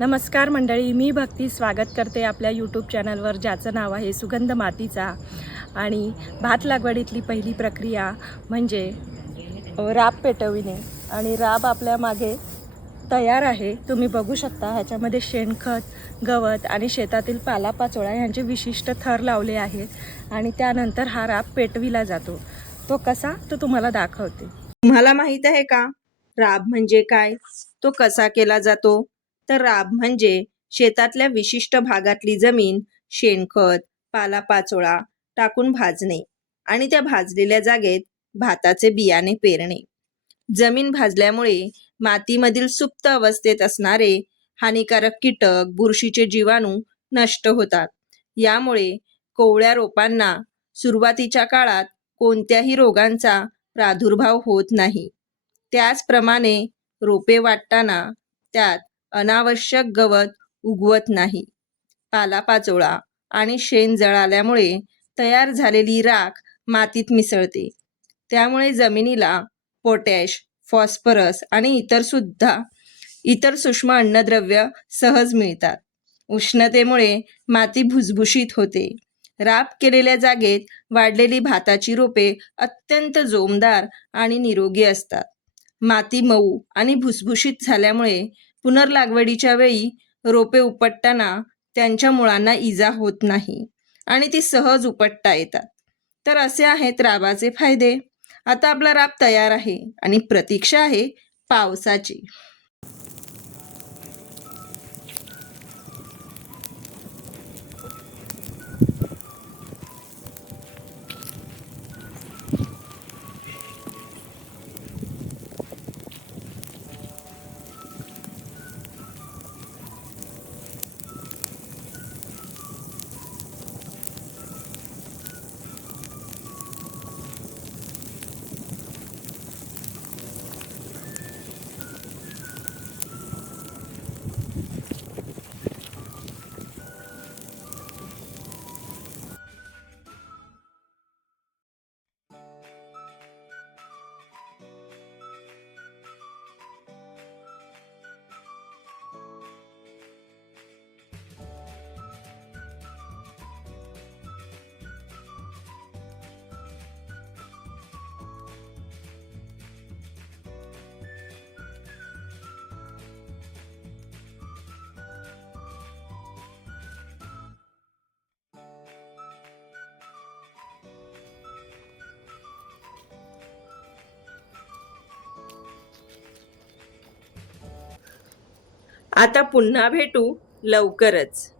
नमस्कार मंडळी, मी भक्ती स्वागत करते आपल्या यूट्यूब चॅनलवर, ज्याचं नाव आहे सुगंध मातीचा. आणि भात लागवडीतली पहिली प्रक्रिया म्हणजे राब पेटविणे. आणि राब आपल्या मागे तयार आहे, तुम्ही बघू शकता. ह्याच्यामध्ये शेणखत, गवत आणि शेतातील पालापाचोळा यांचे विशिष्ट थर लावले आहेत आणि त्यानंतर हा राब पेटविला जातो. तो कसा, तो तुम्हाला दाखवते. तुम्हाला माहित आहे का राब म्हणजे काय, तो कसा केला जातो? तर राब म्हणजे शेतातल्या विशिष्ट भागातली जमीन शेणखत, पालापाचोळा टाकून भाजणे आणि त्या भाजलेल्या जागेत भाताचे बियाणे पेरणे. जमीन भाजल्यामुळे मातीमधील सुप्त अवस्थेत असणारे हानिकारक कीटक, बुरशीचे जीवाणू नष्ट होतात. यामुळे कोवळ्या रोपांना सुरुवातीच्या काळात कोणत्याही रोगांचा प्रादुर्भाव होत नाही. त्याचप्रमाणे रोपे वाढताना त्यात अनावश्यक गवत उगवत नाही. पालापाचोळा आणि शेण जळाल्यामुळे तयार झालेली राख मातीत मिसळते. त्यामुळे जमिनीला पोटॅश, फॉस्फरस आणि इतर सूक्ष्म अन्नद्रव्य सहज मिळतात. उष्णतेमुळे माती भुसभुशीत होते. राब केलेल्या जागेत वाढलेली भाताची रोपे अत्यंत जोमदार आणि निरोगी असतात. माती मऊ आणि भुसभुशीत झाल्यामुळे पुनर्लागवडीच्या वेळी रोपे उपटताना त्यांच्या मुळांना इजा होत नाही आणि ती सहज उपटता येतात. तर असे आहेत राबाचे फायदे. आता आपला राब तयार आहे आणि प्रतीक्षा आहे पावसाची. आता पुन्हा भेटू लवकरच.